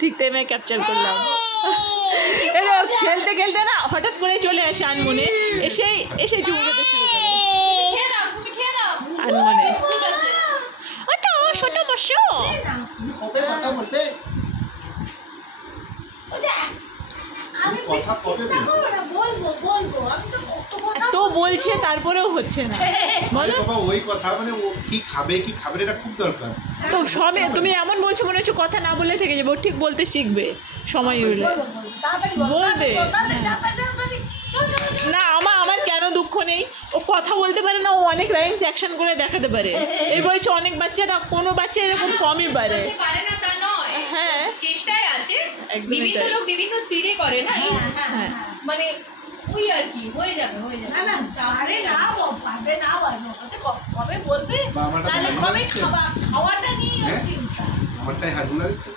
ঠিক টাইমে ক্যাপচার করলাম। খেলতে খেলতে না হঠাৎ করে চলে আসে আনমনে, এসে চুমু খেতে শুরু করে। আনমনে ওটা ছোট বসো তো বলছে, তারপরেও হচ্ছে না। বলো ওই কথা মানে ও কি খাবে কি খাবে এটা খুব দরকার। তো সবে তুমি এমন বলছো মনে হচ্ছে কথা না বলে থেকে যাবে। ও ঠিক বলতে শিখবে সময় হলে বলবে। না আমার কেন দুঃখ নেই, ও কথা বলতে পারে না, ও অনেক রাইমস অ্যাকশন করে দেখাতে পারে। এই বয়সে অনেক বাচ্চারা, কোনো বাচ্চা এরকম কমই পারে। হ্যাঁ চেষ্টায় আছে, বিভিন্ন লোক বিভিন্ন স্পিডে করে না, মানে ওই আর কি হয়ে যাবে না চাপরে না পারবে না কবে বলবে তাহলে কবে খাওয়াটা নিয়ে চিন্তা। আমারটাই হাজুলা দিচ্ছে।